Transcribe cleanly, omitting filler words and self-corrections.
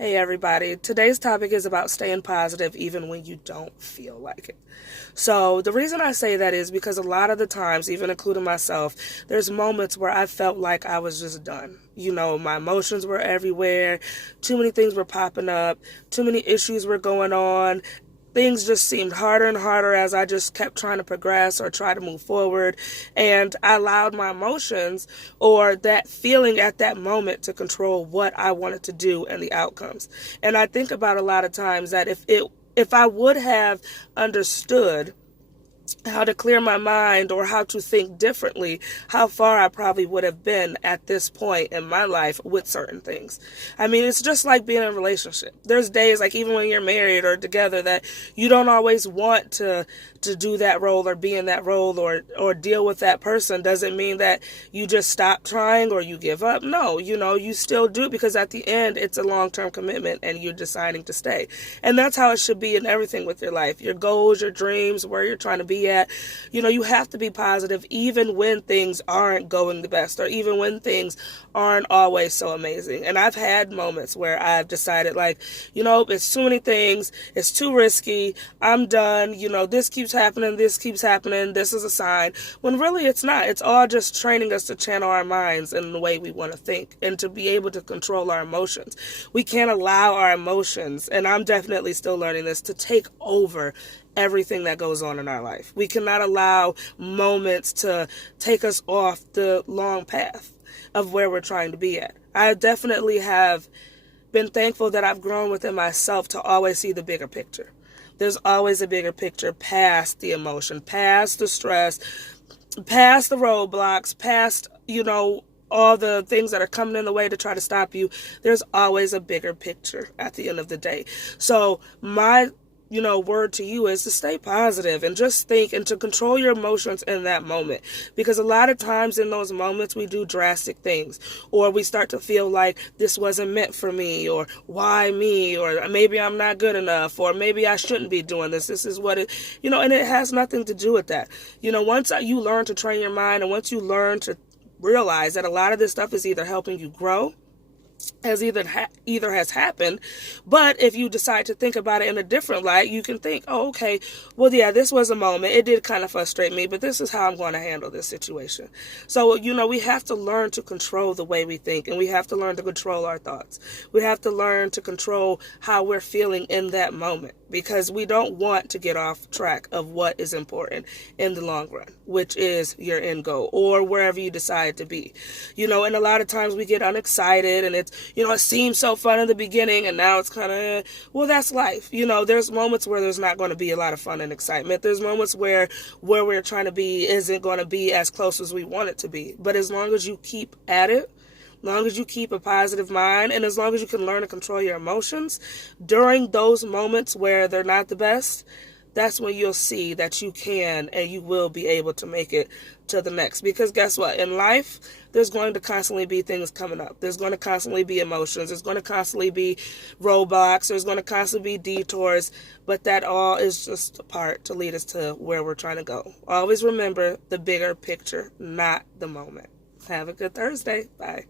Hey everybody, today's topic is about staying positive even when you don't feel like it. So, the reason I say that is because a lot of the times, even including myself, there's moments where I felt like I was just done. My emotions were everywhere, too many things were popping up, too many issues were going on, things just seemed harder and harder as I just kept trying to progress or try to move forward. And I allowed my emotions or that feeling at that moment to control what I wanted to do and the outcomes. And I think about a lot of times that if I would have understood how to clear my mind or how to think differently, how far I probably would have been at this point in my life with certain things. I mean, it's just like being in a relationship. There's days, like even when you're married or together, that you don't always want to do that role or be in that role or deal with that person. Doesn't mean that you just stop trying or you give up. No, you still do, because at the end it's a long-term commitment and you're deciding to stay. And that's how it should be in everything with your life. Your goals, your dreams, where you're trying to be at. You have to be positive even when things aren't going the best or even when things aren't always so amazing. And I've had moments where I've decided, like, it's too many things, it's too risky, I'm done, this keeps happening, this is a sign, when really it's not. It's all just training us to channel our minds in the way we want to think and to be able to control our emotions. We can't allow our emotions, and I'm definitely still learning this, to take over everything that goes on in our life. We cannot allow moments to take us off the long path of where we're trying to be at. I definitely have been thankful that I've grown within myself to always see the bigger picture. There's always a bigger picture past the emotion, past the stress, past the roadblocks, past, all the things that are coming in the way to try to stop you. There's always a bigger picture at the end of the day. So my word to you is to stay positive and just think and to control your emotions in that moment. Because a lot of times in those moments we do drastic things, or we start to feel like this wasn't meant for me, or why me, or maybe I'm not good enough, or maybe I shouldn't be doing this. This is what and it has nothing to do with that. Once you learn to train your mind, and once you learn to realize that a lot of this stuff is either helping you grow, has either has happened. But if you decide to think about it in a different light, you can think, oh, okay, well, yeah, this was a moment, it did kind of frustrate me, but this is how I'm going to handle this situation. So we have to learn to control the way we think, and we have to learn to control our thoughts. We have to learn to control how we're feeling in that moment, because we don't want to get off track of what is important in the long run, which is your end goal or wherever you decide to be. And a lot of times we get unexcited, and it seems so fun in the beginning, and now it's kind of, well, that's life. There's moments where there's not going to be a lot of fun and excitement. There's moments where we're trying to be isn't going to be as close as we want it to be. But as long as you keep at it, as long as you keep a positive mind, and as long as you can learn to control your emotions during those moments where they're not the best, that's when you'll see that you can and you will be able to make it to the next. Because guess what? In life, there's going to constantly be things coming up. There's going to constantly be emotions. There's going to constantly be roadblocks. There's going to constantly be detours. But that all is just a part to lead us to where we're trying to go. Always remember the bigger picture, not the moment. Have a good Thursday. Bye.